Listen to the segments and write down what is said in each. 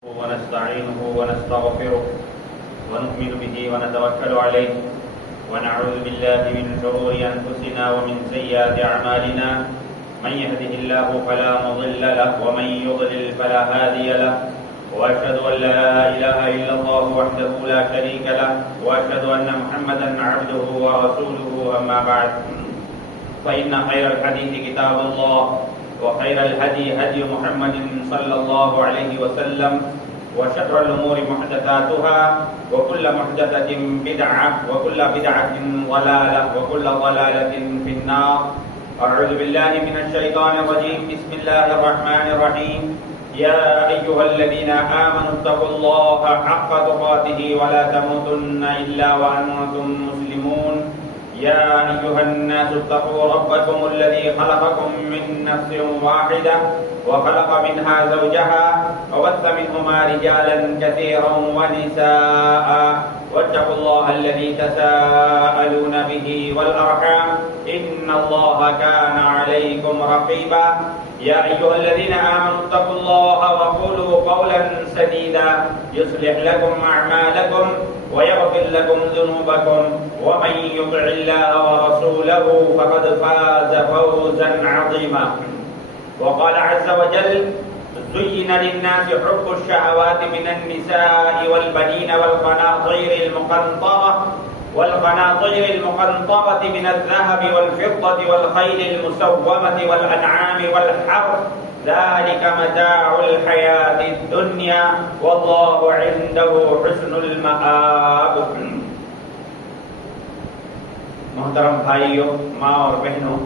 ونستعينه ونستغفره ونؤمن به ونتوكل عليه ونعوذ بالله من شرور أنفسنا ومن سيئات أعمالنا من يهده الله فلا مضل له ومن يضلل فلا هادي له وأشهد أن لا إله إلا الله وحده لا شريك له وأشهد أن محمدا عبده ورسوله أما بعد فإن خير الحديث كتاب الله وخير الهدي هدي محمد صلى الله عليه وسلم وشر الأمور محدثاتها وكل محدثة بدعة وكل بدعة ضلالة وكل ضلالة في النار. أعوذ بالله من الشيطان الرجيم. بسم الله الرحمن الرحيم. يا أيها الذين آمنوا اتقوا الله حق تقاته ولا تموتن إلا وأنتم مسلمون. يا أيها الناس اتقوا ربكم الذي خلقكم من نفس واحدة وخلق منها زوجها وبث منهما رجالا كثيرا ونساء واتقوا الله الذي تساءلون به والأرحام إن الله كان عليكم رقيبا. يا أيها الذين آمنوا اتقوا الله وقولوا قولا سديدا يصلح لكم أعمالكم ويغفر لكم ذنوبكم ومن يطع الله ورسوله فقد فاز فوزا عظيما. وقال عز وجل زين للناس حب الشهوات من النساء والبنين والقناطير المقنطرة من الذهب والفضة والخيل المسومة والأنعام والحرث ذلك متاع الحياة الدنيا والله عنده حسن المآب. محترم بھائیوں، ماں اور بہنوں،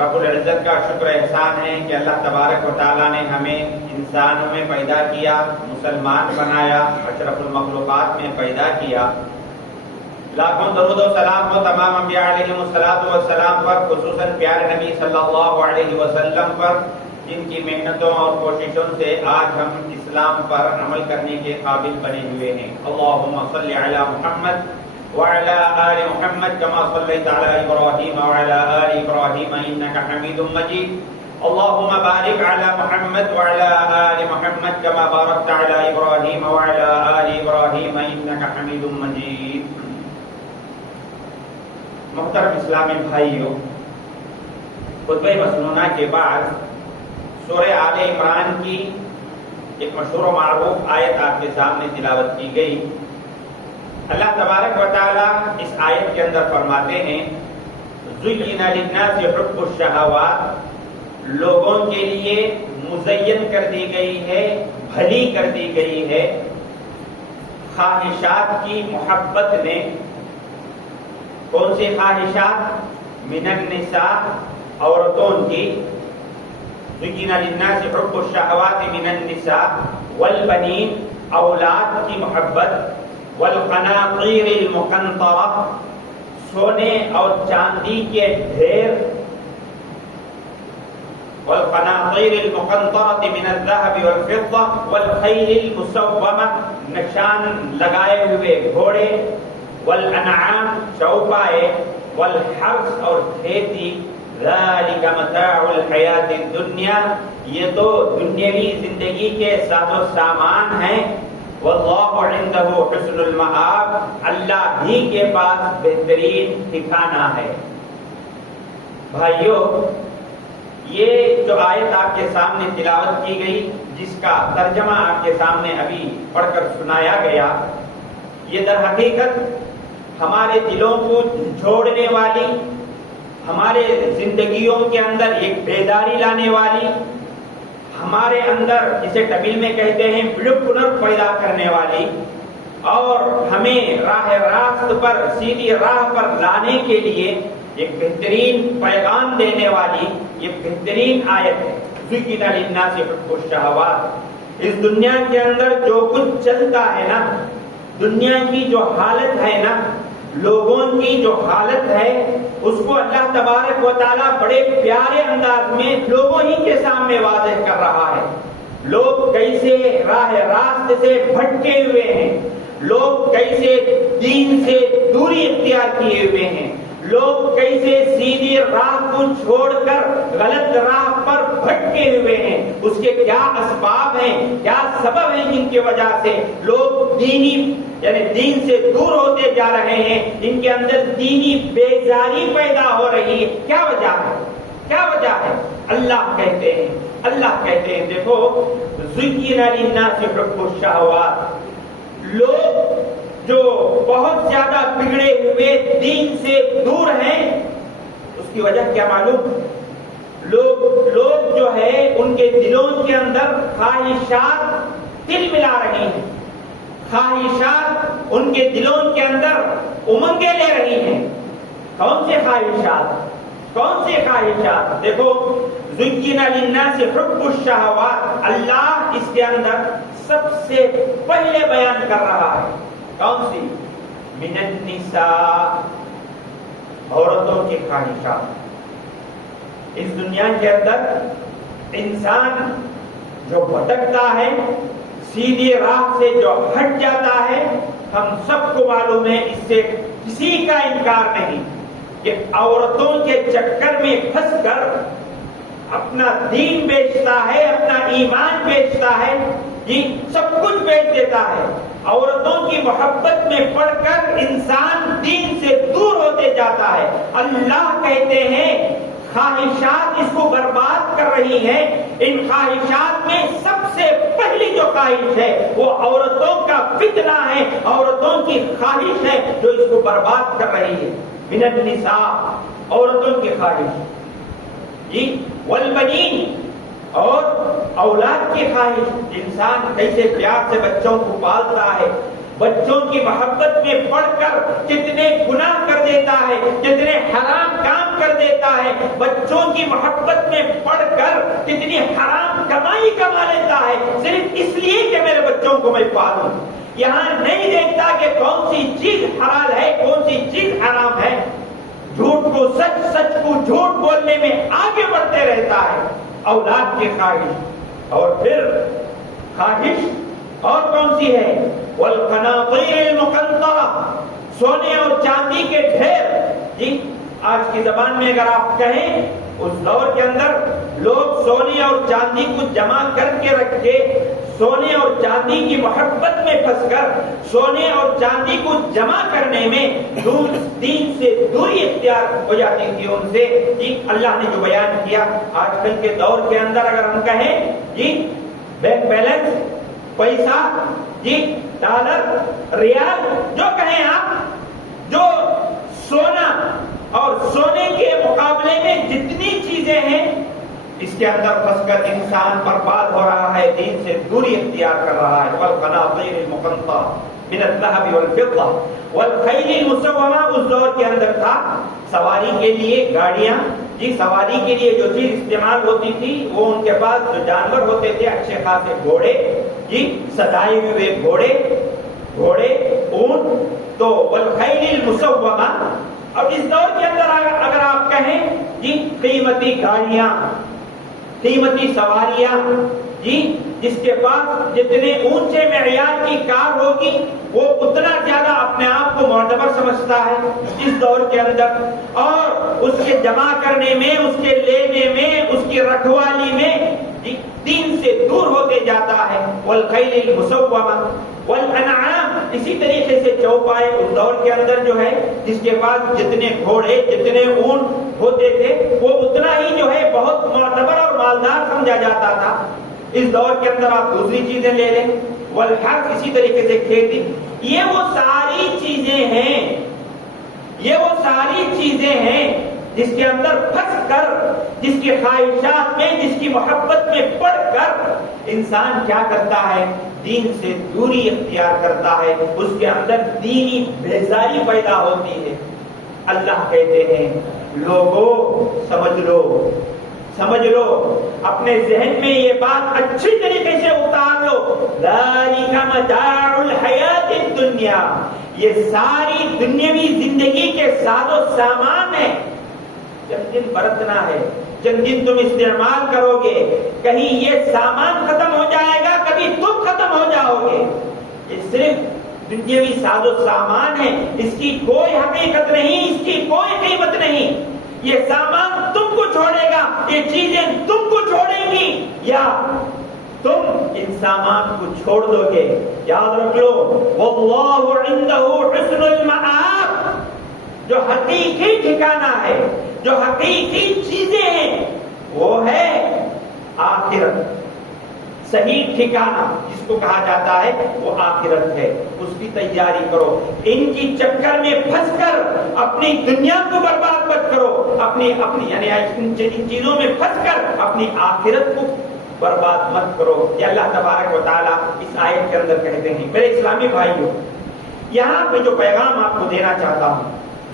رب العزت کا شکر احسان ہے کہ اللہ تبارک و تعالیٰ نے ہمیں انسانوں میں پیدا کیا، مسلمان بنایا، اشرف المخلوقات میں پیدا کیا. لاکھوں درود و سلام ہو تمام انبیاء علیہم الصلوۃ والسلام پر، خصوصاً پیارے نبی صلی اللہ علیہ وسلم پر، جن کی محنتوں اور کوششوں سے آج ہم اسلام پر عمل کرنے کے قابل بنے ہوئے ہیں. اللہم صلی علی محمد وعلى آل محمد كما صليت على إبراهيم وعلى آل إبراهيم إنك حميد مجيد. اللهم بارك على محمد وعلى آل محمد كما باركت على إبراهيم وعلى آل إبراهيم إنك حميد مجيد. محترم اسلامی بھائیوں، خطبہ مسنونہ کے بعد سورہ آل عمران کی ایک مشہور و معروف آیت آپ کے سامنے تلاوت کی گئی. اللہ تبارک و تعالیٰ اس آیت کے اندر فرماتے ہیں زُيِّنَ لِلنَّاسِ حُبُّ الشَّهَوَاتِ، لوگوں کے لیے مزین کر دی گئی ہے، بھلی کر دی گئی ہے خواہشات کی محبت نے. کون سی خواہشات؟ من النساء، عورتوں کی. زُيِّنَ لِلنَّاسِ حُبُّ الشَّهَوَاتِ من النساء والبنین، اولاد کی محبت. والقناطیر المقنطرہ، سونے اور چاندی کے ڈھیر. والقناطیر المقنطرة من الذهب والفضة والخیل المسومة، نشان لگائے ہوئے گھوڑے. والانعام، چوپائے. والحرث، اور کھیتی. ذلك متاع الحیات الدنیا، یہ تو دنیاوی زندگی کے ساز و سامان ہیں. واللہ عنده حسن المآب، اللہ ہی کے پاس بہترین ٹھکانہ ہے. بھائیو، یہ جو آیت آپ کے سامنے تلاوت کی گئی، جس کا ترجمہ آپ کے سامنے ابھی پڑھ کر سنایا گیا، یہ در حقیقت ہمارے دلوں کو جھوڑنے والی، ہمارے زندگیوں کے اندر ایک بیداری لانے والی، ہمارے اندر جسے تمل میں کہتے ہیں بلوپنر پیدا کرنے والی، اور ہمیں راہ راست پر، سیدھی راہ پر لانے کے لیے ایک بہترین پیغام دینے والی یہ بہترین آیت ہے. زُيِّنَ لِلنَّاسِ حُبُّ الشَّهَوَاتِ. اس دنیا کے اندر جو کچھ چلتا ہے نا، دنیا کی جو حالت ہے نا، لوگوں کی جو حالت ہے، اس کو اللہ تبارک و تعالیٰ بڑے پیارے انداز میں لوگوں ہی کے سامنے واضح کر رہا ہے. لوگ کیسے راہ راست سے بھٹکے ہوئے ہیں، لوگ کیسے دین سے دوری اختیار کیے ہوئے ہیں، لوگ کیسے سیدھی راہ کو چھوڑ کر غلط راہ پر بھٹکے ہوئے ہیں، اس کے کیا اسباب ہیں، کیا سبب ہیں جن کی وجہ سے لوگ دین سے دور ہوتے جا رہے ہیں، ان کے اندر دینی بیزاری پیدا ہو رہی ہے، کیا وجہ ہے؟ کیا وجہ ہے؟ اللہ کہتے ہیں دیکھو، زُيِّنَ لِلنَّاسِ حُبُّ الشَّهَوَاتِ، لوگ جو بہت زیادہ بگڑے ہوئے دین سے دور ہیں، اس کی وجہ کیا معلوم؟ لوگ جو ہے ان کے دلوں کے اندر خواہشات دل ملا رہی ہیں، خواہشات ان کے دلوں کے اندر امنگیں لے رہی ہیں۔ کون سے خواہشات؟ دیکھو، زُيِّنَ لِلنَّاسِ حُبُّ الشَّهَوَاتِ، اللہ اس کے اندر سب سے پہلے بیان کر رہا ہے کون سی؟ من النساء، عورتوں کی خواہشات۔ اس دنیا کے اندر انسان جو بھٹکتا ہے، سیدھی راہ سے جو ہٹ جاتا ہے، ہم سب کو معلوم ہے، اس سے کسی کا انکار نہیں کہ عورتوں کے چکر میں پھنس کر اپنا دین بیچتا ہے، اپنا ایمان بیچتا ہے، یہ سب کچھ بیچ دیتا ہے۔ عورتوں کی محبت میں پڑ کر انسان دین سے دور ہوتے جاتا ہے۔ اللہ کہتے ہیں خواہشات اس کو برباد کر رہی ہیں۔ ان خواہشات میں سب سے پہلی جو خواہش ہے وہ عورتوں کا فتنہ ہے، عورتوں کی خواہش ہے جو اس کو برباد کر رہی ہے۔ من النساء، عورتوں کی خواہش، جی، والبنین، اور اولاد کی خواہش۔ انسان کیسے پیار سے بچوں کو پالتا ہے، بچوں کی محبت میں پڑ کر کتنے گناہ کر دیتا ہے، کتنے حرام کام کر دیتا ہے، بچوں کی محبت میں پڑ کر کتنی حرام کمائی کما لیتا ہے، صرف اس لیے کہ میرے بچوں کو میں پالوں۔ یہاں نہیں دیکھتا کہ کون سی چیز حلال ہے، کون سی چیز حرام ہے، جھوٹ کو سچ، سچ کو جھوٹ بولنے میں آگے بڑھتے رہتا ہے۔ اولاد کی خواہش، اور پھر خواہش اور کون سی ہے؟ والقناطیر المقنطرہ، سونے اور چاندی کے ڈھیر۔ جی، آج کی زبان میں اگر آپ کہیں، اس دور کے اندر لوگ سونے اور چاندی کو جمع کر کے رکھ کے، سونے اور چاندی کی محبت میں پھنس کر سونے اور چاندی کو جمع کرنے میں دین سے دوری اختیار ہو جاتی تھی ان سے۔ جی، اللہ نے جو بیان کیا، آج کل کے دور کے اندر اگر ہم کہیں، جی، بینک بیلنس، پیسہ، جی، ڈالر، ریال، جو کہیں آپ، جو سونا اور سونے کے مقابلے میں جتنی چیزیں ہیں، اس کے اندر پھنس کر انسان برباد ہو رہا ہے، دین سے دوری اختیار کر رہا ہے۔ والقناطیر المقنطرہ من الذهب والفضة والخيل المسومة، اس دور کے اندر تھا سواری کے لیے گاڑیاں، جی، سواری کے لیے جو چیز استعمال ہوتی تھی وہ ان کے پاس جو جانور ہوتے تھے، اچھے خاصے گھوڑے، جی، سجائے ہوئے گھوڑے، اونٹ، تو والخیل المسومہ۔ اب اس دور کے اندر اگر آپ کہیں، جی، قیمتی گاڑیاں، قیمتی سواریاں، جی، جس کے پاس جتنے اونچے معیار کی کار ہوگی وہ اتنا زیادہ اپنے آپ کو معتبر سمجھتا ہے اس دور کے اندر، اور اس کے جمع کرنے میں، اس کے لینے میں، اس کی رکھوالی میں دین سے دور ہوتے جاتا ہے۔ والخیل المسومہ والانعام، اسی طریقے سے چوپائے اس دور کے اندر جو ہے، جس کے پاس جتنے گھوڑے، جتنے اونٹ ہوتے تھے وہ اتنا ہی جو ہے بہت معتبر اور مالدار سمجھا جاتا تھا۔ اس دور کے اندر آپ دوسری چیزیں لے لیں، والحرث، اسی طریقے سے کھیتی، یہ وہ ساری چیزیں ہیں جس کے اندر پھنس کر، جس کی خواہشات میں، جس کی محبت میں پڑ کر انسان کیا کرتا ہے؟ دین سے دوری اختیار کرتا ہے، اس کے اندر دینی بیزاری پیدا ہوتی ہے۔ اللہ کہتے ہیں لوگوں سمجھ لو، اپنے ذہن میں یہ بات اچھی طریقے سے اتار لو، ذالک متاع الحیات الدنیا، یہ ساری دنیاوی زندگی کے ساز و سامان ہے، چند دن برتنا ہے، چند دن تم استعمال کرو گے، کہیں یہ سامان ختم ہو جائے گا، کبھی تم ختم ہو جاؤ گے۔ یہ صرف دنیاوی ساز و سامان ہے، اس کی کوئی حقیقت نہیں، اس کی کوئی قیمت نہیں۔ یہ سامان تم کو چھوڑے گا، یہ چیزیں تم کو چھوڑیں گی، یا تم ان سامان کو چھوڑ دو گے۔ یاد رکھ لو، واللہ عندہ حسن المآب، جو حقیقی ٹھکانہ ہے، جو حقیقی چیزیں ہیں، وہ ہے آخرت۔ صحیح ٹھکانہ جس کو کہا جاتا ہے وہ آخرت ہے، اس کی تیاری کرو۔ ان کی چکر میں پھنس کر اپنی دنیا کو برباد مت کرو، اپنی یعنی ان چیزوں میں پھنس کر اپنی آخرت کو برباد مت کرو۔ یہ اللہ تبارک و تعالیٰ اس آیت کے اندر کہتے ہیں۔ میرے اسلامی بھائیوں، یہاں پہ جو پیغام آپ کو دینا چاہتا ہوں،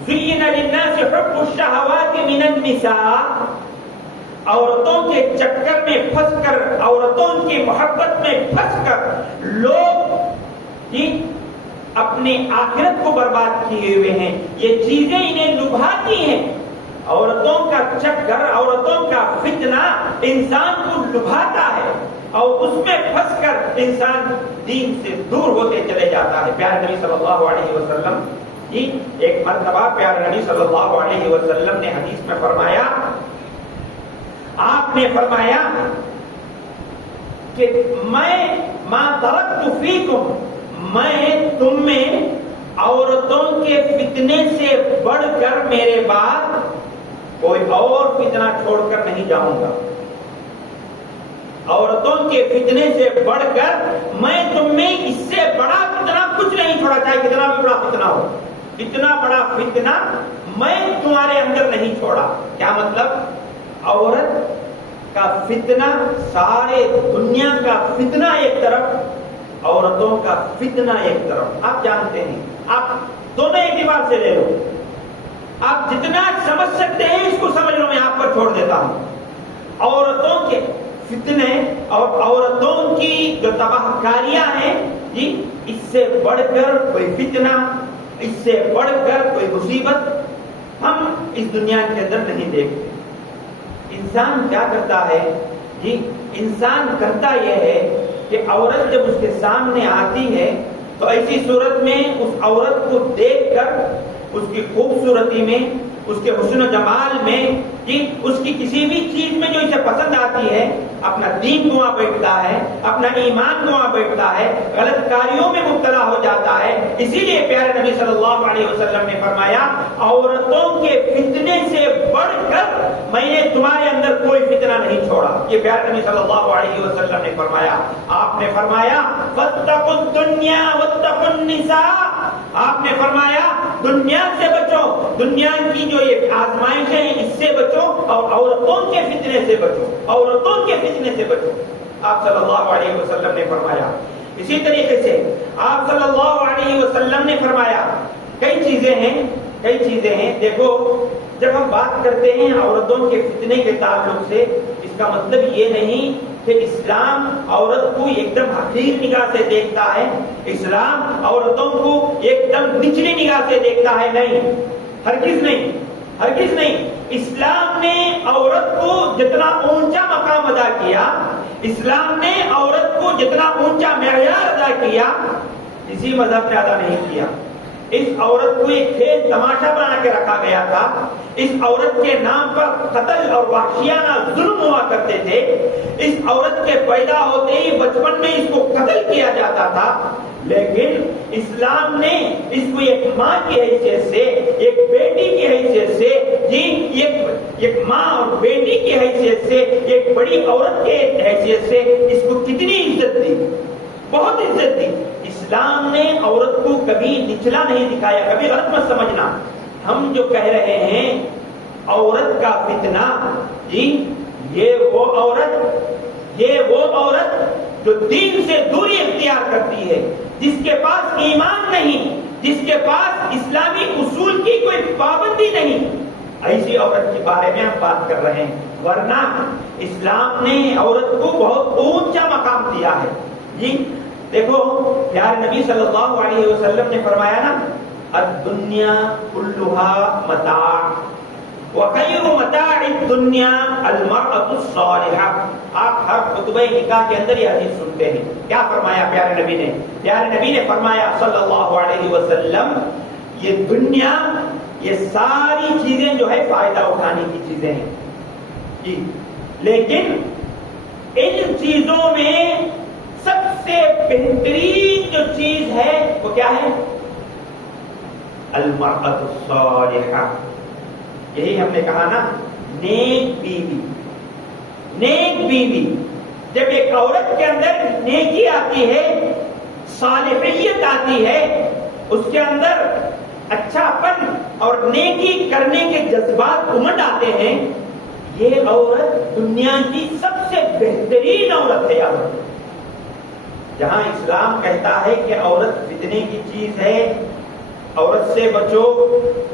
زُيِّنَ لِلنَّاسِ حُبُّ الشَّهَوَاتِ مِنَ النِّسَاءِ، عورتوں کے چکر میں پھنس کر، عورتوں کی محبت میں پھنس کر لوگ اپنی آخرت کو برباد کیے ہوئے ہیں۔ یہ چیزیں انہیں لبھاتی ہیں۔ عورتوں کا چکر، عورتوں کا فتنہ انسان کو لبھاتا ہے، اور اس میں پھنس کر انسان دین سے دور ہوتے چلے جاتا ہے۔ پیارے نبی صلی اللہ علیہ وسلم ایک مرتبہ پیارے نبی صلی اللہ علیہ وسلم نے حدیث میں فرمایا، آپ نے فرمایا کہ میں ما ترکت فیکم، میں تم میں عورتوں کے فتنے سے بڑھ کر میرے بعد کوئی اور فتنہ چھوڑ کر نہیں جاؤں گا۔ عورتوں کے فتنے سے بڑھ کر میں تم میں اس سے بڑا فتنہ کچھ نہیں چھوڑا، چاہے کتنا بھی بڑا فتنہ ہو، اتنا بڑا فتنہ میں تمہارے اندر نہیں چھوڑا۔ کیا مطلب؟ عورت کا فتنہ، سارے دنیا کا فتنہ ایک طرف، عورتوں کا فتنہ ایک طرف۔ آپ جانتے ہیں، آپ دونوں اعتبار سے لے لو، آپ جتنا سمجھ سکتے ہیں اس کو سمجھ لو، میں آپ پر چھوڑ دیتا ہوں۔ عورتوں کے فتنے اور عورتوں کی جو تباہ کاریاں ہیں، اس سے بڑھ کر کوئی فتنہ، اس سے بڑھ کر کوئی مصیبت ہم اس دنیا کے اندر نہیں دیکھتے۔ انسان کیا کرتا ہے؟ انسان کرتا یہ ہے کہ عورت جب اس کے سامنے آتی ہے تو ایسی صورت میں اس عورت کو دیکھ کر، اس کی خوبصورتی میں، اس کے حسن و جمال میں، اس کی کسی بھی چیز میں جو اسے پسند آتی ہے، اپنا دین گنوا بیٹھتا ہے، اپنا ایمان گنوا بیٹھتا ہے، غلط کاریوں میں مبتلا ہو جاتا ہے۔ اسی لیے پیارے نبی صلی اللہ علیہ وسلم نے فرمایا، عورتوں کے فتنے سے بڑھ کر میں نے تمہارے اندر کوئی فتنہ نہیں چھوڑا۔ یہ پیارے نبی صلی اللہ علیہ وسلم نے فرمایا۔ آپ نے فرمایا، فاتقوا الدنیا واتقوا النساء، آپ نے فرمایا دنیا سے بچو، دنیا کی جو یہ آزمائشیں ہیں اس سے بچو، اور عورتوں کے فتنے سے بچو، عورتوں کے فتنے سے بچو، آپ صلی اللہ علیہ وسلم نے فرمایا۔ اسی طریقے سے آپ صلی اللہ علیہ وسلم نے فرمایا، کئی چیزیں ہیں۔ دیکھو، جب ہم بات کرتے ہیں عورتوں کے فتنے کے تعلق سے، اس کا مطلب یہ نہیں کہ اسلام عورت کو ایک دم حقیر نگاہ سے دیکھتا ہے، اسلام عورتوں کو ایک دم نچلی نگاہ سے دیکھتا ہے، نہیں، ہرگز نہیں، ہرگز نہیں۔ اسلام نے عورت کو جتنا اونچا مقام ادا کیا، اسلام نے عورت کو جتنا اونچا معیار ادا کیا، کسی مذہب نے ادا نہیں کیا۔ اس عورت کو ایک کھیل تماشا بنا کے رکھا گیا تھا، اس عورت کے نام پر قتل اور وحشیانہ ظلم ہوا کرتے تھے، اس عورت کے پیدا ہوتے ہی بچپن میں اس کو قتل کیا جاتا تھا، لیکن اسلام نے اس کو ایک ماں کی حیثیت سے، ایک بیٹی کی حیثیت سے، ایک ماں اور بیٹی کی حیثیت سے، ایک بڑی عورت کے حیثیت سے اس کو کتنی عزت دی، بہت عزت دی۔ اسلام نے عورت کو کبھی نچلا نہیں دکھایا۔ کبھی غلط مت سمجھنا، ہم جو کہہ رہے ہیں عورت کا فتنہ، یہ وہ عورت جو دین سے دوری اختیار کرتی ہے، جس کے پاس ایمان نہیں، جس کے پاس اسلامی اصول کی کوئی پابندی نہیں، ایسی عورت کے بارے میں ہم بات کر رہے ہیں۔ ورنہ اسلام نے عورت کو بہت اونچا مقام دیا ہے۔ دیکھو، پیارے نبی صلی اللہ علیہ وسلم نے فرمایا نا، الدنیا کلھا متاع، وَخَيْرُ مَتَاعِ الدُّنْيَا الْمَرْأَةُ الصَّالِحَةُ۔ آپ ہر خطبہ نکاح کے اندر یہ حدیث سنتے ہیں، کیا فرمایا پیارے نبی نے؟ پیارے نبی نے فرمایا صلی اللہ علیہ وسلم، یہ دنیا، یہ ساری چیزیں جو ہے فائدہ اٹھانے کی چیزیں ہیں جی، لیکن ان چیزوں میں سب سے بہترین جو چیز ہے وہ کیا ہے؟ المرأة الصالحہ۔ یہی ہم نے کہا نا، نیک بیوی۔ نیک بیوی، جب ایک عورت کے اندر نیکی آتی ہے، صالحیت آتی ہے، اس کے اندر اچھا پن اور نیکی کرنے کے جذبات امنڈ آتے ہیں، یہ عورت دنیا کی سب سے بہترین عورت ہے۔ عورت جہاں اسلام کہتا ہے کہ عورت فتنے کی چیز ہے، عورت سے بچو،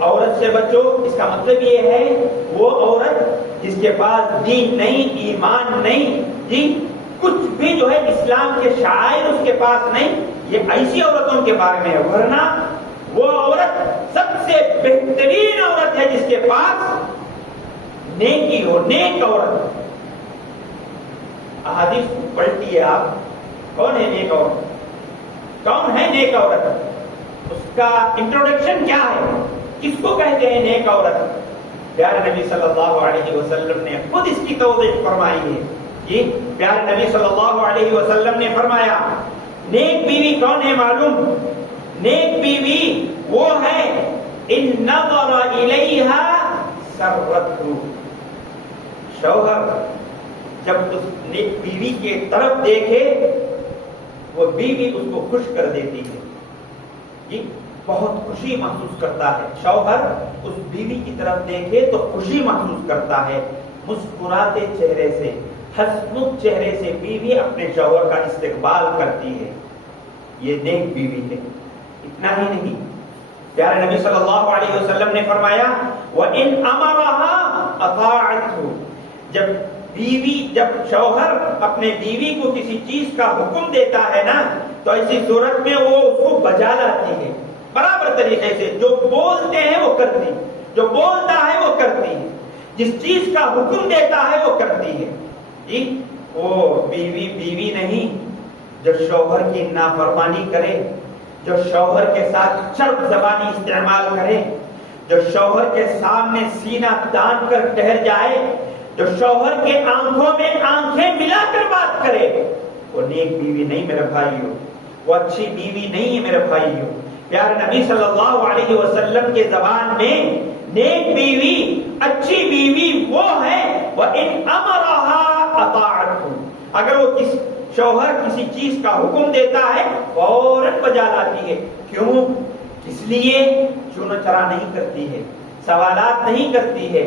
عورت سے بچو، اس کا مطلب یہ ہے وہ عورت جس کے پاس دین نہیں، ایمان نہیں جی، کچھ بھی جو ہے اسلام کے شعائر اس کے پاس نہیں، یہ ایسی عورتوں کے بارے میں ہے۔ ورنہ وہ عورت سب سے بہترین عورت ہے جس کے پاس نیکی ہو، نیک عورت۔ احادیث پلٹی ہے آپ، کون ہے نیک عورت؟ کون ہے نیک عورت؟ اس کا انٹروڈکشن کیا ہے؟ کس کو کہتے ہیں نیک عورت؟ پیارے نبی صلی اللہ علیہ وسلم نے خود اس کی توضیح فرمائی ہے جی۔ پیارے نبی صلی اللہ علیہ وسلم نے فرمایا نیک بیوی کون ہے معلوم؟ نیک بیوی وہ ہے ان نظر الیہا سرتہ، شوہر جب اس نیک بیوی کے طرف دیکھے وہ بیوی اس کو خوش کر دیتی ہے جی، بہت خوشی محسوس کرتا ہے۔ شوہر اس بیوی کی طرف دیکھے تو خوشی محسوس کرتا ہے، مسکراتے چہرے سے، ہنسمکھ چہرے سے بیوی اپنے شوہر کا استقبال کرتی ہے، یہ نیک بیوی ہے۔ اتنا ہی نہیں، پیارے نبی صلی اللہ علیہ وسلم نے فرمایا وَإِنْ أَمَرَهَا أَطَاعَتْهُ، جب شوہر اپنے بیوی کو کسی چیز کا حکم دیتا ہے نا، تو ایسی صورت میں وہ اس کو بجا لاتی ہے، برابر طریقے سے جو بولتے ہیں وہ کرتی، جو بولتا ہے وہ کرتی ہے، جس چیز کا حکم دیتا ہے وہ کرتی ہے جی۔ وہ بیوی بیوی نہیں جو شوہر کی نافرمانی کرے، جو شوہر کے ساتھ چرب زبانی استعمال کرے، جو شوہر کے سامنے سینہ تان کر ٹہر جائے، جو شوہر کے آنکھوں میں آنکھیں ملا کر بات کرے، وہ نیک بیوی نہیں میرے بھائیو، وہ اچھی بیوی نہیں ہے میرے بھائیو۔ پیارے نبی صلی اللہ علیہ وسلم کے زبان میں نیک بیوی، اچھی بیوی وہ ہے وَإِنْ أَمَرَهَا أَطَاعَتْهُ، اگر وہ شوہر کسی چیز کا حکم دیتا ہے فوراً بجا لاتی ہے۔ کیوں؟ اس لیے چون و چرا نہیں کرتی ہے، سوالات نہیں کرتی ہے،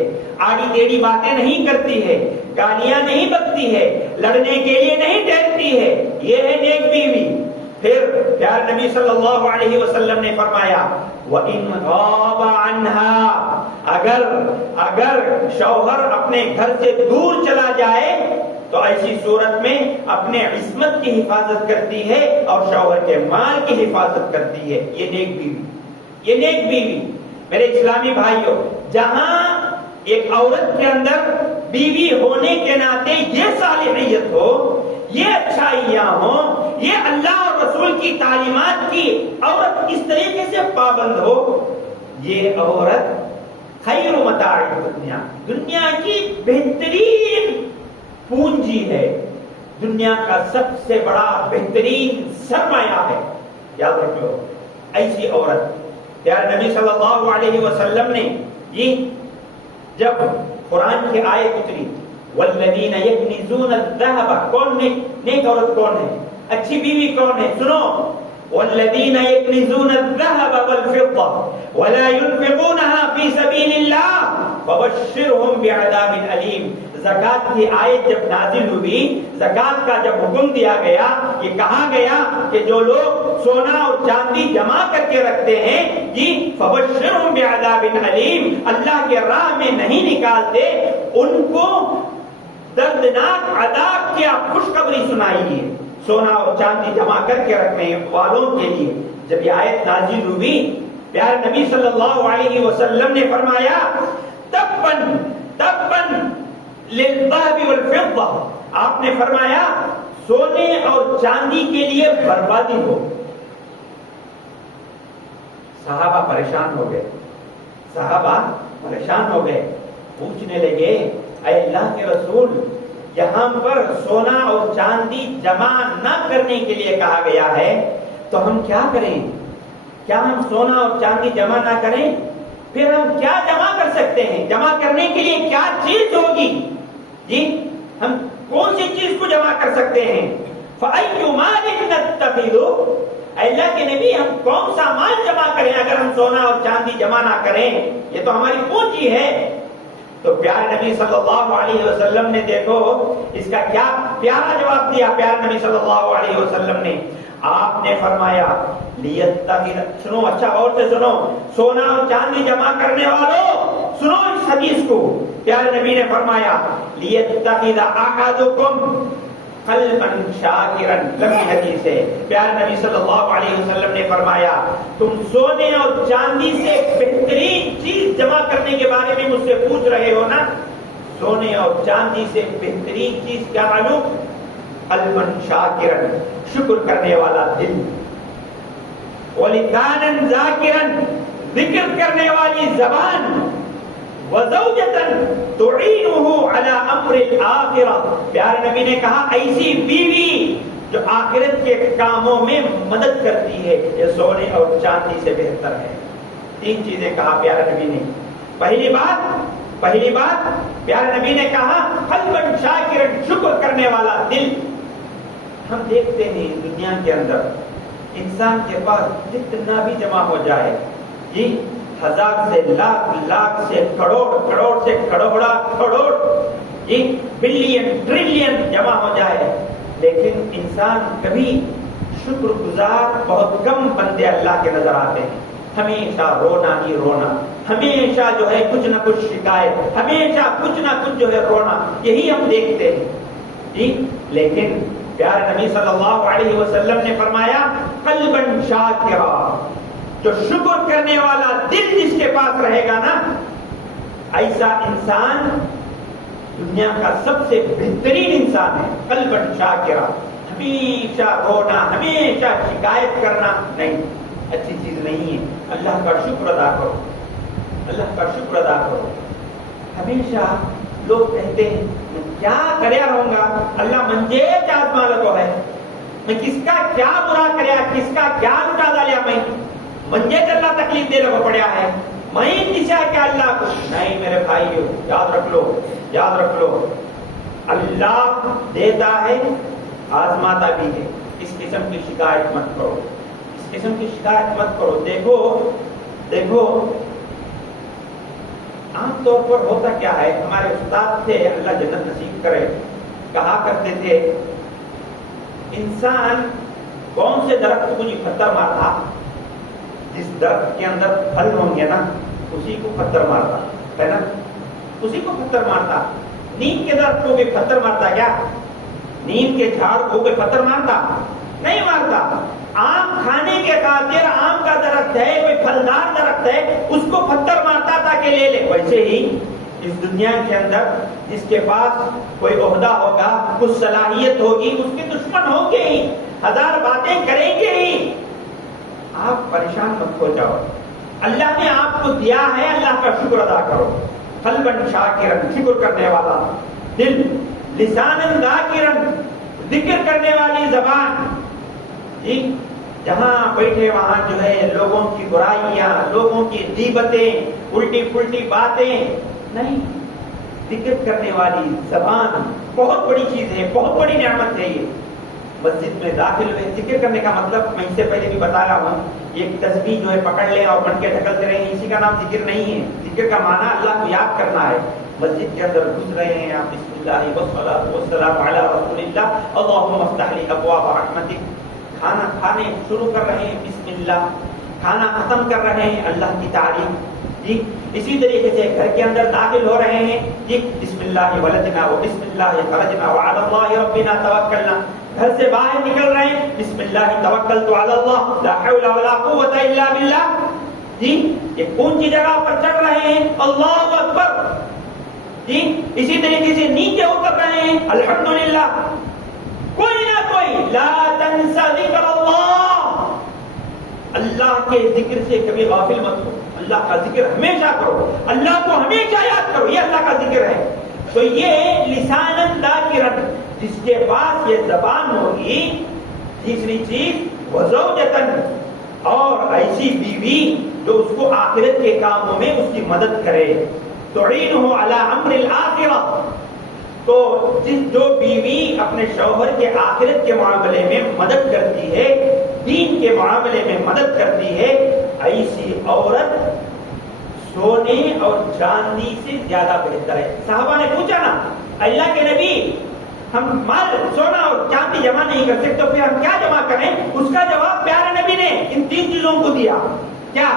آڑی ٹیڑھی باتیں نہیں کرتی ہے، گالیاں نہیں بکتی ہے، لڑنے کے لیے نہیں ٹھہرتی ہے، یہ ہے نیک بیوی۔ پھر پیارے نبی صلی اللہ علیہ وسلم نے فرمایا وَإِنْ غَابَ عَنْهَا، اگر شوہر اپنے گھر سے دور چلا جائے تو ایسی صورت میں اپنے عصمت کی حفاظت کرتی ہے اور شوہر کے مال کی حفاظت کرتی ہے، یہ نیک بیوی، یہ نیک بیوی۔ میرے اسلامی بھائیوں، جہاں ایک عورت کے اندر بیوی ہونے کے ناطے یہ صالحیت ہو، یہ اچھائیاں ہوں، یہ اللہ اور رسول کی تعلیمات کی عورت اس طریقے سے پابند ہو، یہ عورت خیر متاع الدنیا، دنیا کی بہترین پونجی ہے، دنیا کا سب سے بڑا بہترین سرمایہ ہے، یاد رکھو۔ ایسی عورت پیارے نبی صلی اللہ علیہ وسلم نے یہ جب قرآن کی آیت اتری والذین یکنزون الذهب، کون نیک عورت کون ہے؟ اچھی بیوی کون ہے؟ سنو، والذین یکنزون الذهب والفضة ولا ينفقونها في سبيل الله فبشرهم بعذاب علیم۔ زکات کی آیت جب نازل ہوئی، زکات کا جب حکم دیا گیا، یہ کہا گیا کہ جو لوگ سونا اور چاندی جمع کر کے رکھتے ہیں جی فبشرهم بعذاب علیم، اللہ کے راہ میں نہیں نکالتے، ان کو دردناک عذاب کی آپ خوشخبری سنائیے، سونا اور چاندی جمع کر کے رکھنے والوں کے لیے۔ جب یہ آیت نازل ہوئی، پیارے نبی صلی اللہ علیہ وسلم نے فرمایا تب تبن للذهب والفضة، آپ نے فرمایا سونے اور چاندی کے لیے بربادی ہو۔ صحابہ پریشان ہو گئے، صحابہ پریشان ہو گئے، پوچھنے لگے اے اللہ کے رسول، یہاں پر سونا اور چاندی جمع نہ کرنے کے لیے کہا گیا ہے، تو ہم کیا کریں؟ کیا ہم سونا اور چاندی جمع نہ کریں؟ پھر ہم کیا جمع کر سکتے ہیں؟ جمع کرنے کے لیے کیا چیز ہوگی؟ جی ہم کون سی چیز کو جمع کر سکتے ہیں؟ فَأَيُّ مَالٍ نَتَّخِذُ، اللہ کے نبی ہم کون سا مال جمع کریں اگر ہم سونا اور چاندی جمع نہ کریں؟ یہ تو ہماری پونجی ہے۔ تو پیارے نبی صلی اللہ علیہ وسلم نے دیکھو اس کا کیا پیارا جواب دیا۔ پیارے نبی صلی اللہ علیہ وسلم نے، آپ نے فرمایا سنو، اچھا اور سے سنو، سونا اور چاندی جمع کرنے والوں سنو اس حدیث کو۔ پیارے نبی نے فرمایا لیتخذ احدکم قلبا شاکرا، لمبی حدیث ہے۔ پیارے نبی صلی اللہ علیہ وسلم نے فرمایا تم سونے اور چاندی سے بہترین چیز جمع کرنے کے بارے میں مجھ سے پوچھ رہے ہو نا، سونے اور چاندی سے بہترین چیز کیا معلوم؟ قلبا شاکرا، شکر کرنے والا دل، ولسانا ذاکرا، ذکر کرنے والی زبان، وزوجتا تعینہ علی امر الآخرہ، پیارے نبی نے کہا ایسی بیوی جو آخرت کے کاموں میں مدد کرتی ہے، یہ سونے اور چاندی سے بہتر ہے۔ تین چیزیں کہا پیارے نبی نے۔ پہلی بات پیارے نبی نے کہا قلبا شاکرا، شکر کرنے والا دل۔ ہم دیکھتے ہیں دنیا کے اندر انسان کے پاس جتنا بھی جمع ہو جائے، جی ہزار سے لاکھ، لاکھ سے کروڑ، کروڑ سے کروڑ، جی بلین ٹریلین جمع ہو جائے، لیکن انسان کبھی شکر گزار بہت کم بندے اللہ کے نظر آتے ہیں۔ ہمیشہ رونا ہی رونا، ہمیشہ جو ہے کچھ نہ کچھ شکایت، ہمیشہ کچھ نہ کچھ جو ہے رونا، یہی ہم دیکھتے ہیں جی۔ لیکن پیارے نبی صلی اللہ علیہ وسلم نے فرمایا قلبا شاکرا، جو شکر کرنے والا دل جس کے پاس رہے گا نا، ایسا انسان دنیا کا سب سے بہترین انسان ہے۔ قلبا شاکرا، ہمیشہ رونا، ہمیشہ شکایت کرنا نہیں، اچھی چیز نہیں ہے۔ اللہ کا شکر ادا کرو، اللہ کا شکر ادا کرو۔ ہمیشہ لوگ کہتے ہیں میں کیا کریا رہوں گا، اللہ منجے چاہت مالکو ہے، میں کس کا کیا برا کریا، کس کا کیا لٹا ڈالیا، میں منجے سے اللہ تکلیف دے لگو پڑیا ہے، میں دشا کیا اللہ کو نہیں۔ میرے بھائیو یاد رکھ لو، یاد رکھ لو، اللہ دیتا ہے آزماتا بھی ہے۔ اس قسم کی شکایت مت کرو، اس قسم کی شکایت مت کرو۔ دیکھو عام طور پر ہوتا کیا ہے، ہمارے استاد تھے اللہ جنت نصیب کرے، کہا کرتے تھے انسان کون سے درخت کو نہیں پتھر مارتا، جس درخت کے اندر پھل ہوں گے نا اسی کو پتھر مارتا ہے نا، اسی کو پتھر مارتا۔ نیم کے درخت کو بھی پتھر مارتا کیا؟ نیم کے جھاڑ کو بھی پتھر مارتا نہیں مارتا۔ آم کھانے کے خاطر آم کا درخت ہے، کوئی پھلدار درخت ہے، اس کو پتھر مارتا تاکہ لے لے۔ ویسے ہی اس دنیا کے اندر جس کے پاس کوئی عہدہ ہوگا، کچھ صلاحیت ہوگی، اس کے دشمن ہوں گے ہی، ہزار باتیں کریں گے ہی۔ آپ پریشان مت ہو جاؤ، اللہ نے آپ کو دیا ہے، اللہ کا شکر ادا کرو۔ قلبا شاکرا، شکر کرنے والا دل، لسانا ذاکرا، ذکر کرنے والی زبان، جی جہاں بیٹھے وہاں جو ہے لوگوں کی برائیاں، لوگوں کی غیبتیں، الٹی پلٹی باتیں نہیں، ذکر کرنے والی زبان بہت بڑی چیز ہے، بہت بڑی نعمت ہے۔ یہ مسجد میں داخل ہوئے، ذکر کرنے کا مطلب میں اس سے پہلے بھی بتایا ہوں، ایک تسبیح جو ہے پکڑ لیں اور بن کے ڈھکلتے رہیں، اسی کا نام ذکر نہیں ہے۔ ذکر کا معنی اللہ کو یاد کرنا ہے۔ مسجد کے اندر گھس رہے ہیں آپ، بسم اللہ والصلاۃ والسلام علی رسول اللہ، اللہم افتح لی ابواب رحمتک، کھانا کھانے شروع کر رہے ہیں بسم اللہ، کھانا ختم کر رہے ہیں اللہ کی تعریف، جی اسی طریقے سے گھر کے اندر داخل ہو رہے ہیں، جی بسم اللہ ولجنا و بسم اللہ خرجنا وعلی اللہ ربنا توکلنا، گھر سے باہر نکل رہے ہیں بسم اللہ توکلت علی اللہ لا حول ولا قوت الا باللہ، جی یہ کون سی جگہ پر چڑھ رہے ہیں، اللہ اکبر، جی اسی طریقے سے نیچے اتر رہے ہیں الحمدللہ کوئی نہ کوئی لا تنسى ذکر اللہ کے ذکر سے کبھی غافل مت ہو، اللہ کا ذکر ہمیشہ کرو، اللہ کو ہمیشہ یاد کرو، یہ اللہ کا ذکر ہے۔ تو یہ لساناً ذاکرن، جس کے پاس یہ زبان ہوگی۔ تیسری چیز وزوجتن، اور ایسی بیوی جو اس کو آخرت کے کاموں میں اس کی مدد کرے، تعینہ علی امر الآخرہ، تو جو بیوی اپنے شوہر کے آخرت کے معاملے میں مدد کرتی ہے، دین کے معاملے میں مدد کرتی ہے، ایسی عورت سونے اور چاندی سے زیادہ بہتر ہے۔ صحابہ نے پوچھا نا اللہ کے نبی ہم مال سونا اور چاندی جمع نہیں کر سکتے تو پھر ہم کیا جمع کریں؟ اس کا جواب پیارے نبی نے ان 3 چیزوں کو دیا، کیا؟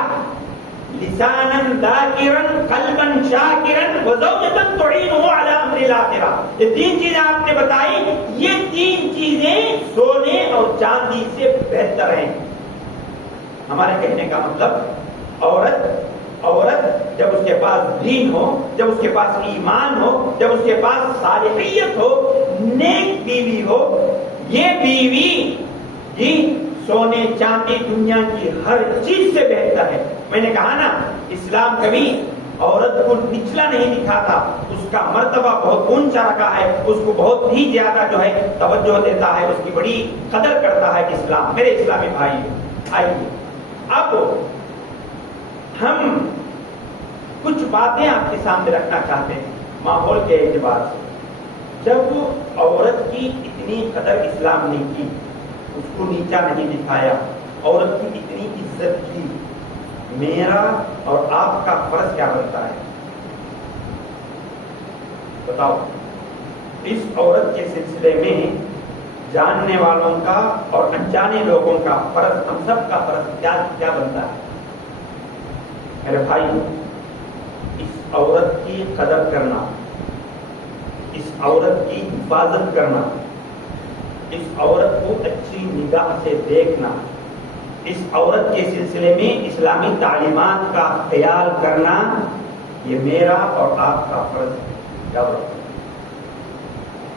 لساناً ذاکراً، قلباً شاکراً، وزوجتاً تعینہ علی امر الآخرہ۔ یہ 3 چیزیں آپ نے بتائی، یہ 3 چیزیں سونے اور چاندی سے بہتر ہیں۔ ہمارے کہنے کا مطلب عورت جب اس کے پاس دین ہو، جب اس کے پاس ایمان ہو، جب اس کے پاس صالحیت ہو، نیک بیوی ہو، یہ بیوی جی سونے چاندی دنیا کی ہر چیز سے بہتر ہے۔ میں نے کہا نا اسلام کبھی عورت کو نچلا نہیں دکھاتا، اس کا مرتبہ بہت اونچا رکھا ہے، اس کو بہت ہی زیادہ جو ہے توجہ دیتا ہے، اس کی بڑی قدر کرتا ہے اسلام۔ میرے اسلامی بھائی آئیے اب ہم کچھ باتیں آپ کے سامنے رکھنا چاہتے ہیں ماحول کے اعتبار سے۔ جب عورت کی اتنی قدر اسلام نے کی، اس کو نیچا نہیں دکھایا، عورت کی اتنی عزت کی، میرا اور آپ کا فرض کیا بنتا ہے بتاؤ؟ اس عورت کے سلسلے میں جاننے والوں کا اور انجانے لوگوں کا فرض، ہم سب کا فرض کیا بنتا ہے؟ میرے بھائی، اس عورت کی قدر کرنا، اس عورت کی حفاظت کرنا، اس عورت کو اچھی نگاہ سے دیکھنا، اس عورت کے سلسلے میں اسلامی تعلیمات کا خیال کرنا، یہ میرا اور آپ کا فرض ہے۔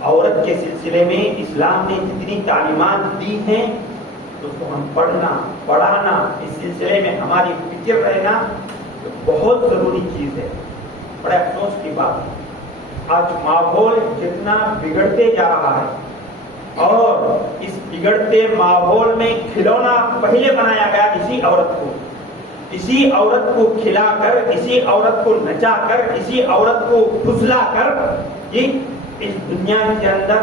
عورت کے سلسلے میں اسلام نے جتنی تعلیمات دی ہیں اس کو ہم پڑھانا، اس سلسلے میں ہماری فکر رہنا بہت ضروری چیز ہے۔ بڑے افسوس کی بات، آج ماحول جتنا بگڑتے جا رہا ہے اور اس بگڑتے ماحول میں کھلونا پہلے بنایا گیا اسی عورت کو، اسی عورت کو کھلا کر، اسی عورت کو نچا کر، اسی عورت کو پھسلا کر یہ اس دنیا کے اندر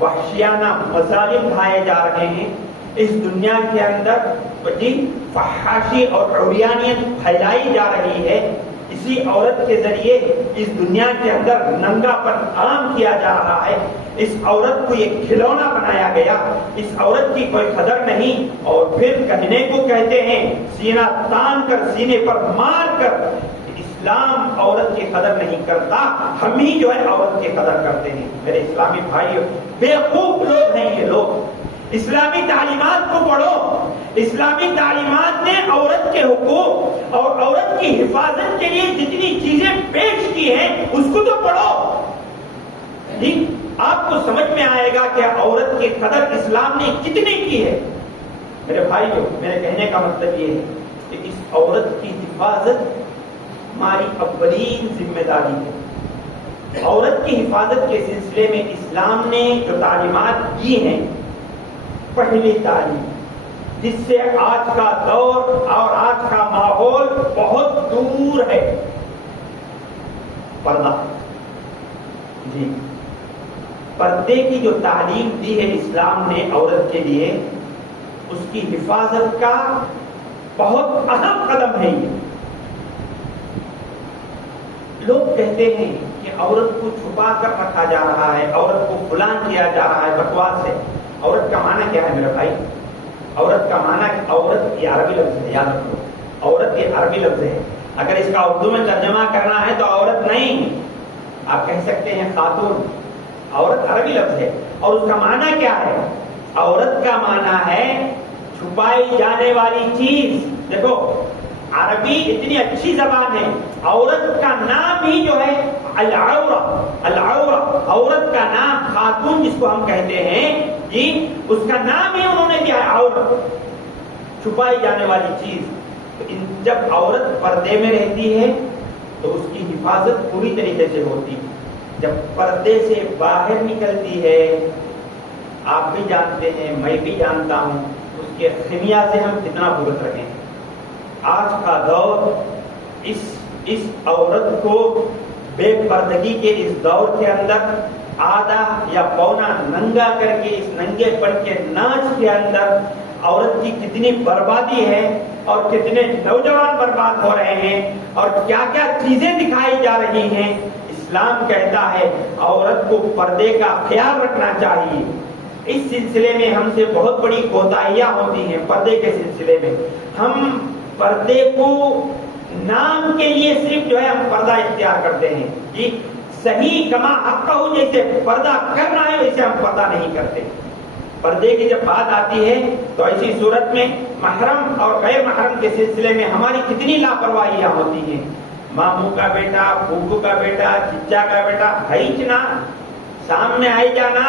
وحشیانہ مظالم ڈھائے جا رہے ہیں، اس دنیا کے اندر فحاشی اور عریانیت پھیلائی جا رہی ہے، اسی عورت کے ذریعے اس دنیا کے اندر ننگا پن عام کیا جا رہا ہے، اس عورت کو یہ کھلونا بنایا گیا، اس عورت کی کوئی قدر نہیں، اور پھر کہنے کو کہتے ہیں سینہ تان کر، سینے پر مار کر، اسلام عورت کی قدر نہیں کرتا، ہم ہی جو ہے عورت کی قدر کرتے ہیں۔ میرے اسلامی بھائیو، بیوقوف لوگ ہیں یہ لوگ۔ اسلامی تعلیمات کو پڑھو، اسلامی تعلیمات نے عورت کے حقوق اور عورت کی حفاظت کے لیے جتنی چیزیں پیش کی ہیں اس کو تو پڑھو، آپ کو سمجھ میں آئے گا کہ عورت کی قدر اسلام نے کتنی کی ہے۔ میرے بھائیو، میرے کہنے کا مطلب یہ ہے کہ اس عورت کی حفاظت ہماری اولین ذمہ داری ہے۔ عورت کی حفاظت کے سلسلے میں اسلام نے جو تعلیمات دی ہیں، پہلی تعلیم جس سے آج کا دور اور آج کا ماحول بہت دور ہے، پردہ۔ جی، پردے کی جو تعلیم دی ہے اسلام نے عورت کے لیے، اس کی حفاظت کا بہت اہم قدم ہے یہ۔ لوگ کہتے ہیں کہ عورت کو چھپا کر رکھا جا رہا ہے، عورت کو فلاں کیا جا رہا ہے، بکواس ہے۔ عورت کا معنی کیا ہے میرے بھائی؟ عورت کا معنی، عورت یہ عربی لفظ ہے، یاد رکھو، عورت یہ عربی لفظ ہے۔ اگر اس کا اردو میں ترجمہ کرنا ہے تو عورت نہیں، آپ کہہ سکتے ہیں خاتون۔ عورت عربی لفظ ہے اور اس کا معنی کیا ہے؟ عورت کا معنی ہے چھپائی جانے والی چیز۔ دیکھو، عربی اتنی اچھی زبان ہے، عورت کا نام ہی جو ہے العورہ، العورہ عورت کا نام، خاتون جس کو ہم کہتے ہیں جی، اس کا نام ہی انہوں نے دیا ہے عورت، چھپائی جانے والی چیز۔ جب عورت پردے میں رہتی ہے تو اس کی حفاظت پوری طریقے سے ہوتی ہے، جب پردے سے باہر نکلتی ہے، آپ بھی جانتے ہیں میں بھی جانتا ہوں اس کے خمیازے سے ہم کتنا بھگت رہے ہیں۔ آج کا دور اس عورت کو بے پردگی کے اس دور کے اندر آدھا یا پونا ننگا کر کے اس ننگے پن کے ناچ کے اندر عورت کی کتنی بربادی ہے اور کتنے نوجوان برباد ہو رہے ہیں اور کیا کیا چیزیں دکھائی جا رہی ہیں۔ اسلام کہتا ہے عورت کو پردے کا خیال رکھنا چاہیے۔ اس سلسلے میں ہم سے بہت بڑی کوتاہیاں ہوتی ہیں۔ پردے کے سلسلے میں ہم پردے کو نام کے لیے صرف جو ہے ہم پردہ اختیار کرتے ہیں جی، صحیح کما حق ہو، جیسے پردہ کرنا ہے ویسے ہم پردہ نہیں کرتے۔ پردے کی جب بات آتی ہے تو ایسی صورت میں محرم اور غیر محرم کے سلسلے میں ہماری کتنی لاپرواہیاں ہوتی ہیں۔ ماموں کا بیٹا، پھوپھو کا بیٹا، چچا کا بیٹا، بھائی نا سامنے آئی جانا،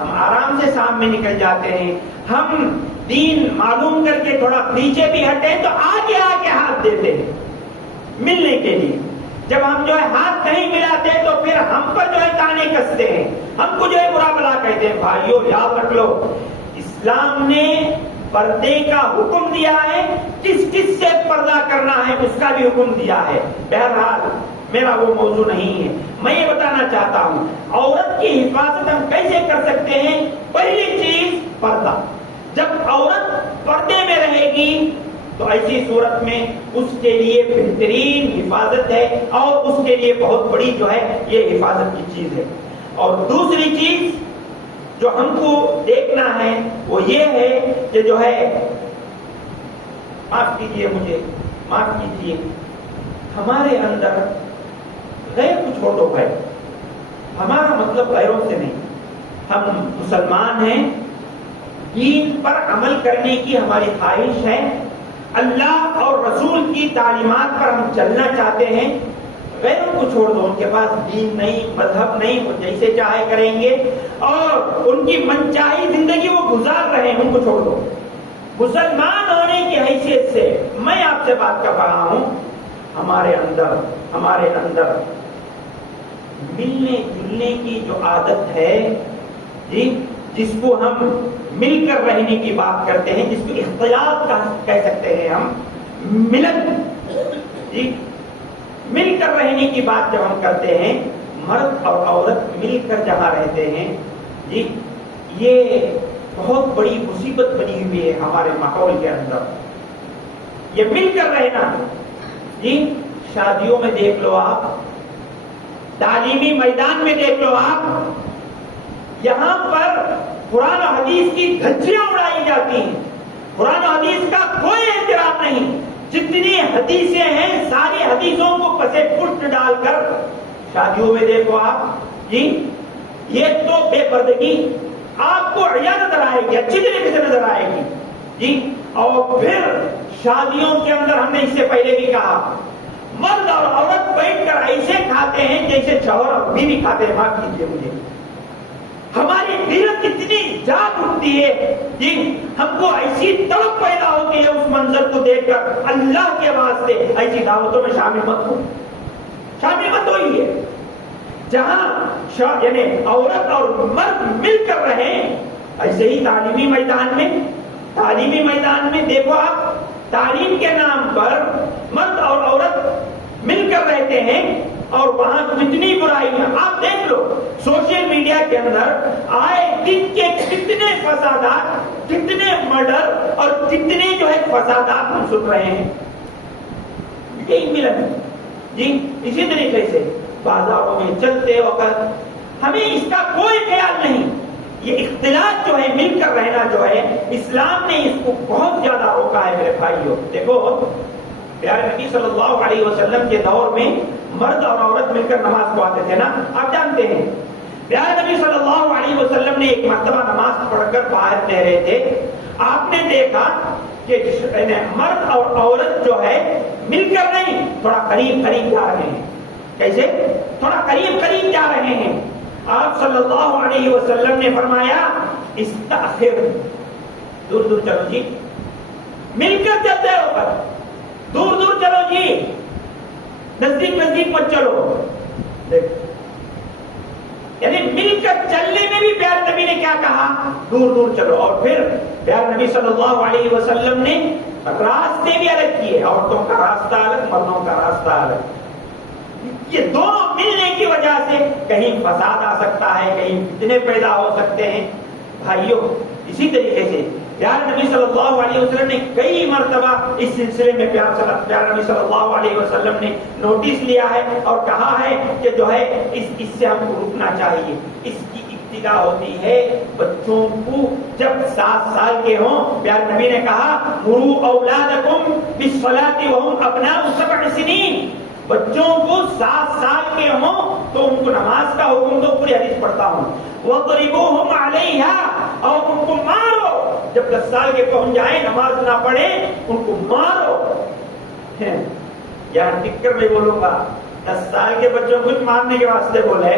ہم آرام سے سامنے نکل جاتے ہیں۔ ہم دین معلوم کر کے تھوڑا پیچھے بھی ہٹے تو آگے آگے ہاتھ دیتے ہیں ملنے کے لیے۔ جب ہم جو ہے ہاتھ نہیں ملاتے تو پھر ہم پر جو ہے تانے کستے ہیں، ہم کو جو ہے برا بلا کہتے ہیں۔ بھائیو یاد رکھ لو، اسلام نے پردے کا حکم دیا ہے، کس کس سے پردہ کرنا ہے اس کا بھی حکم دیا ہے۔ بہرحال میرا وہ موضوع نہیں ہے، میں یہ بتانا چاہتا ہوں عورت کی حفاظت ہم کیسے کر سکتے ہیں۔ پہلی چیز پردہ، جب عورت پردے میں رہے گی تو ایسی صورت میں اس کے لیے بہترین حفاظت ہے اور اس کے لیے بہت بڑی جو ہے یہ حفاظت کی چیز ہے۔ اور دوسری چیز جو ہم کو دیکھنا ہے وہ یہ ہے کہ جو ہے، معاف کیجیے مجھے، معاف کیجیے، ہمارے اندر غیر کو چھوڑو ہے، ہمارا مطلب غیروں سے نہیں، ہم مسلمان ہیں، دین پر عمل کرنے کی ہماری خواہش ہے، اللہ اور رسول کی تعلیمات پر ہم چلنا چاہتے ہیں۔ غیروں کو چھوڑ دو، ان کے پاس دین نہیں، مذہب نہیں، وہ جیسے چاہے کریں گے اور ان کی منچاہی زندگی وہ گزار رہے ہیں، ان کو چھوڑ دو۔ مسلمان ہونے کی حیثیت سے میں آپ سے بات کر رہا ہوں، ہمارے اندر ملنے جلنے کی جو عادت ہے جی، جس کو ہم مل کر رہنے کی بات کرتے ہیں، جس کو اختلاط کہہ سکتے ہیں ہم، ملن جی، مل کر رہنے کی بات جب ہم کرتے ہیں، مرد اور عورت مل کر جہاں رہتے ہیں جی، یہ بہت بڑی مصیبت بنی ہوئی ہے ہمارے ماحول کے اندر، یہ مل کر رہنا جی۔ شادیوں میں دیکھ لو آپ، تعلیمی میدان میں دیکھ لو آپ، یہاں پر قرآن و حدیث کی دھجیاں اڑائی جاتی ہیں، قرآن و حدیث کا کوئی احترام نہیں۔ جتنی حدیثیں ہیں ساری حدیثوں کو پسے پشت ڈال کر شادیوں میں دیکھو آپ جی، یہ تو بے پردگی آپ کو عیاں نظر آئے گی، اچھی طریقے سے نظر آئے گی جی۔ اور پھر شادیوں کے اندر ہم نے اس سے پہلے بھی کہا، مرد اور عورت بیٹھ کر ایسے کھاتے ہیں جیسے شوہر اور بیوی کھاتے ہیں۔ معاف کیجیے مجھے، ہماری غیرت اتنی جاگ اٹھتی ہے جی، ہم کو ایسی تڑپ پیدا ہوتی ہے اس منظر کو دیکھ کر، اللہ کے واسطے ایسی دعوتوں میں شامل مت ہوئیے جہاں یعنی عورت اور مرد مل کر رہے۔ ایسے ہی تعلیمی میدان میں دیکھو آپ، تعلیم کے نام پر مرد اور عورت مل کر رہتے ہیں اور وہاں کتنی برائیاں آپ دیکھ لو۔ سوشل میڈیا کے اندر آئے دن کے کتنے فسادات، کتنے مرڈر اور کتنے جو ہے فسادات ہم سن رہے ہیں، یہی ملن جی۔ اسی طریقے سے بازاروں میں چلتے وقت ہمیں اس کا کوئی خیال نہیں، یہ اختلاط جو ہے، مل کر رہنا جو ہے، اسلام نے اس کو بہت زیادہ روکا ہے میرے بھائیوں۔ دیکھو پیارے نبی صلی اللہ علیہ وسلم کے دور میں مرد اور عورت مل کر نماز پڑھاتے تھے نا، آپ جانتے ہیں۔ پیارے نبی صلی اللہ علیہ وسلم نے ایک مرتبہ نماز پڑھ کر باہر ٹھہرے تھے، آپ نے دیکھا کہ مرد اور عورت جو ہے مل کر نہیں، تھوڑا قریب قریب جا رہے ہیں. کیسے؟ تھوڑا قریب قریب جا رہے ہیں. آپ صلی اللہ علیہ وسلم نے فرمایا استأخر، دور دور چلو جی، مل کر چلتے ہو کر، دور دور چلو جی، نزدیک نزدیک مت چلو. یعنی مل کر چلنے میں بھی پیارے نبی نے کیا کہا؟ دور دور چلو. اور پھر پیارے نبی صلی اللہ علیہ وسلم نے راستے بھی الگ کیے، عورتوں کا راستہ الگ، مردوں کا راستہ الگ. یہ دونوں ملنے کی وجہ سے کہیں فساد آ سکتا ہے، کہیں فتنے پیدا ہو سکتے ہیں. بھائیوں اسی طریقے سے پیارے نبی صلی اللہ علیہ وسلم نے کئی مرتبہ اس سلسلے میں پیارے نبی صلی اللہ علیہ وسلم نے نوٹس لیا ہے اور کہا ہے کہ جو ہے اس سے ہم کو رکنا چاہیے. اس کی ابتدا ہوتی ہے بچوں کو جب 7 سال کے ہوں. پیارے نبی نے کہا مروا اولادکم بالصلاۃ وهم ابناء 7 سنین. بچوں کو 7 سال کے ہوں تو ان کو نماز کا حکم دو. پوری حدیث پڑھتا ہوں. وَضْرِبُوهُمْ عَلَيْهَا، اور ان کو مارو. جب 10 سال کے پہنچ جائیں نماز نہ پڑھے ان کو مارو. یہاں ٹک کر میں بولوں گا 10 سال کے بچوں کو مارنے کے واسطے بولے.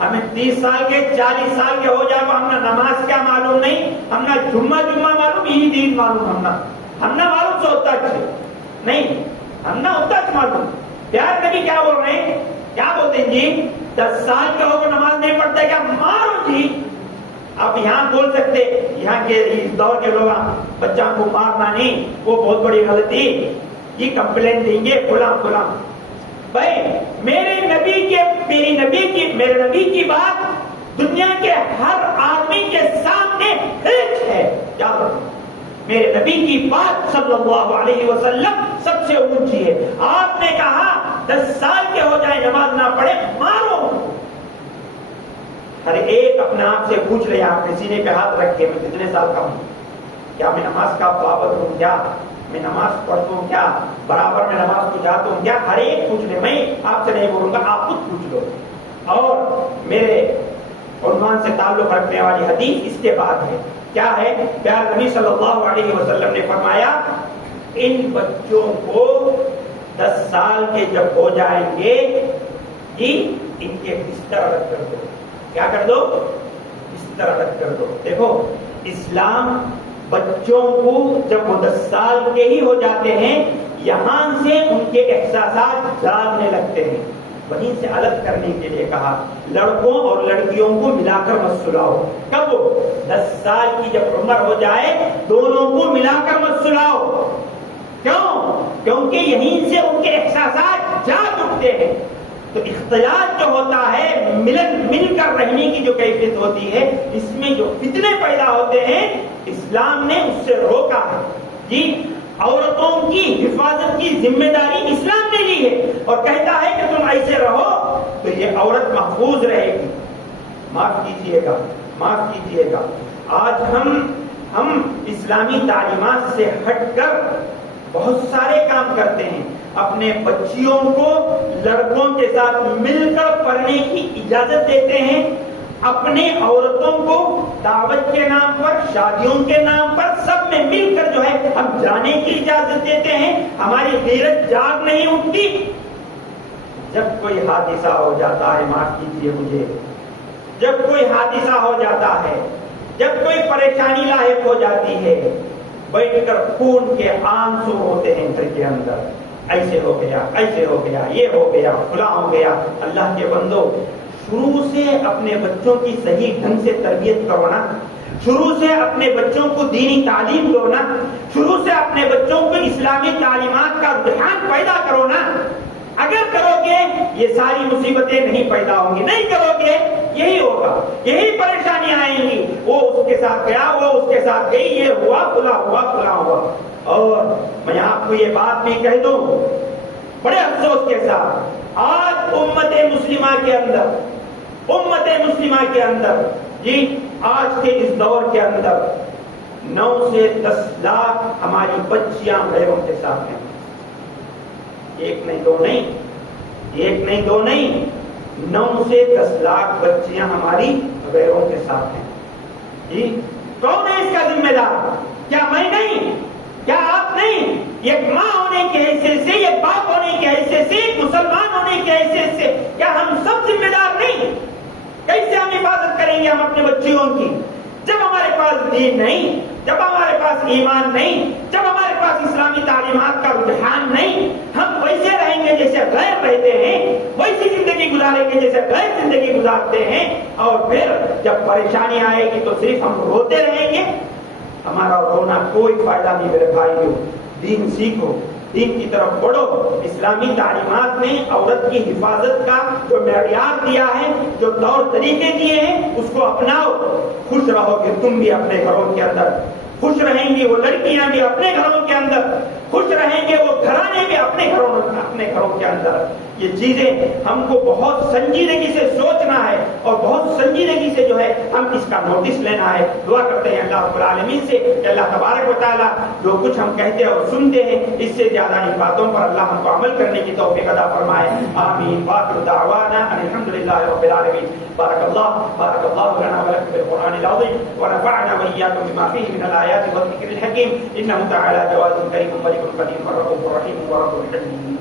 ہمیں 30 سال کے 40 سال کے ہو جائے ہم نہ نماز کیا معلوم نہیں، ہم نہ جمعہ معلوم، عید عید معلوم، ہم نہ معلوم سو تک نہیں، ہم نہ تک معلوم. پیارے نبی کیا بول رہے ہیں؟ کیا بولتے ہیں جی 10 سال کے ہو کو نماز نہیں پڑھتے کیا؟ مارو جی. آپ یہاں بول سکتے یہاں کے اس دور کے لوگ بچوں کو مارنا نہیں، وہ بہت بڑی غلطی، یہ کمپلین دیں گے فلاں فلاں. بھائی میرے نبی کی بات دنیا کے ہر آدمی کے سامنے ایک ہے. کیا میرے نبی کی بات صلی اللہ علیہ وسلم سب سے اونچی ہے. آپ نے کہا 10 سال کے ہو جائے نماز نہ پڑھے مارو. ہر ایک اپنے آپ سے پوچھ لے، آپ نے سینے پہ ہاتھ رکھے میں کتنے سال کا ہوں؟ کیا میں نماز کا پابند ہوں؟ کیا میں نماز پڑھتا ہوں؟ کیا برابر میں نماز کو جاتا ہوں؟ کیا ہر ایک پوچھ لے. میں آپ سے نہیں بولوں گا، آپ خود پوچھ لو. اور میرے عنوان سے تعلق رکھنے والی حدیث اس کے بعد ہے. کیا ہے؟ پیارے نبی صلی اللہ علیہ وسلم نے فرمایا ان بچوں کو 10 سال کے جب ہو جائیں گے جی ان کے بستر الگ کر دو. کیا کر دو؟ بستر الگ کر دو. دیکھو اسلام بچوں کو جب وہ 10 سال کے ہی ہو جاتے ہیں یہاں سے ان کے احساسات جاگنے لگتے ہیں، وہیں سے الگ کرنے کے لیے کہا. لڑکوں اور لڑکیوں کو ملا کر مت سلاؤ. کب؟ 10 سال کی جب عمر ہو جائے دونوں کو ملا کر مت سلاؤ. کیوں؟ کیونکہ یہیں سے ان کے احساسات جاگ اٹھتے ہیں. تو اختلاط جو ہوتا ہے مل کر رہنے کی جو کیفیت ہوتی ہے اس میں جو فتنے پیدا ہوتے ہیں اسلام نے اس سے روکا ہے. جی عورتوں کی حفاظت کی ذمہ داری اسلام نے لی ہے اور کہتا ہے کہ تم ایسے رہو تو یہ عورت محفوظ رہے گی. معاف کیجیے گا آج ہم اسلامی تعلیمات سے ہٹ کر بہت سارے کام کرتے ہیں. اپنے بچیوں کو لڑکوں کے ساتھ مل کر پڑھنے کی اجازت دیتے ہیں، اپنے عورتوں کو دعوت کے نام پر، شادیوں کے نام پر سب میں مل کر جو ہے ہم جانے کی اجازت دیتے ہیں. ہماری غیرت جاگ نہیں اٹھتی. جب کوئی حادثہ ہو جاتا ہے، معاف کیجیے مجھے، جب کوئی حادثہ ہو جاتا ہے، جب کوئی پریشانی لاحق ہو جاتی ہے، بیٹھ کر خون کے آنسو ہوتے ہیں گھر کے اندر. ایسے ہو گیا، ایسے ہو گیا، یہ ہو گیا، فلاں ہو گیا. اللہ کے بندو شروع سے اپنے بچوں کی صحیح ڈھنگ سے تربیت کرو نا، شروع سے اپنے بچوں کو دینی تعلیم دو نا، شروع سے اپنے بچوں کو اسلامی تعلیمات کا رجحان پیدا کرو نا. اگر کرو گے یہ ساری مصیبتیں نہیں پیدا ہوں گی. نہیں کرو گے یہی ہوگا، یہی پریشانیاں آئیں گی. وہ اس کے ساتھ گیا، وہ اس کے ساتھ گئی، یہ ہوا فلاں ہوا فلاں ہوا. اور میں آپ کو یہ بات بھی کہہ دوں بڑے افسوس کے ساتھ، آج امت مسلمہ کے اندر جی آج کے اس دور کے اندر 9 سے 10 لاکھ ہماری بچیاں غیروں کے ساتھ ہیں. ایک نہیں دو نہیں 9 سے 10 لاکھ بچیاں ہماری غیروں کے ساتھ ہیں. جی کون ہے اس کا ذمہ دار؟ کیا میں نہیں؟ کیا ایک ماں ہونے کی حیثیت سے، ایک باپ ہونے کی حیثیت سے، ایک مسلمان ہونے کی حیثیت سے کیا ہم سب ذمہ دار نہیں؟ کیسے ہم حفاظت کریں گے ہم اپنے بچیوں کی جب ہمارے پاس دین نہیں، جب ہمارے پاس ایمان نہیں، جب ہمارے پاس اسلامی تعلیمات کا رجحان نہیں؟ ہم ویسے رہیں گے جیسے غیر رہتے ہیں، ویسی زندگی گزاریں گے جیسے غیر زندگی گزارتے ہیں، اور پھر جب پریشانی آئے گی تو صرف ہم روتے رہیں گے۔ ہمارا رونا کوئی فائدہ نہیں میرے بھائیوں۔ دین سیکھو، دین کی طرف بڑھو۔ اسلامی تعلیمات نے عورت کی حفاظت کا جو معیار دیا ہے، جو طور طریقے دیے ہیں، اس کو اپناؤ۔ خوش رہو گے تم بھی اپنے گھروں کے اندر، خوش رہیں گی وہ لڑکیاں بھی اپنے گھروں کے اندر، خوش رہیں گے وہ گھرانے بھی اپنے گھروں کے اندر۔ یہ چیزیں ہم کو بہت سنجیدگی سے سوچنا ہے اور بہت سنجیدگی سے جو ہے ہم اس کا نوٹس لینا ہے۔ دعا کرتے ہیں اللہ رب العالمین سے کہ اللہ تبارک و تعالیٰ جو کچھ ہم کہتے اور سنتے ہیں اس سے زیادہ ان باتوں پر اللہ ہم کو عمل کرنے کی توفیق عطا فرمائے۔ آمین۔ وآخر دعوانا ان الحمد للہ رب العالمین۔ بارک اللہ لنا ولکم بالقرآن العظیم ونفعنا وإياكم بما فيه من الآيات والذكر الحكيم إنه تعالى جواد كريم ملك قدير رؤوف رحيم ورب حليم۔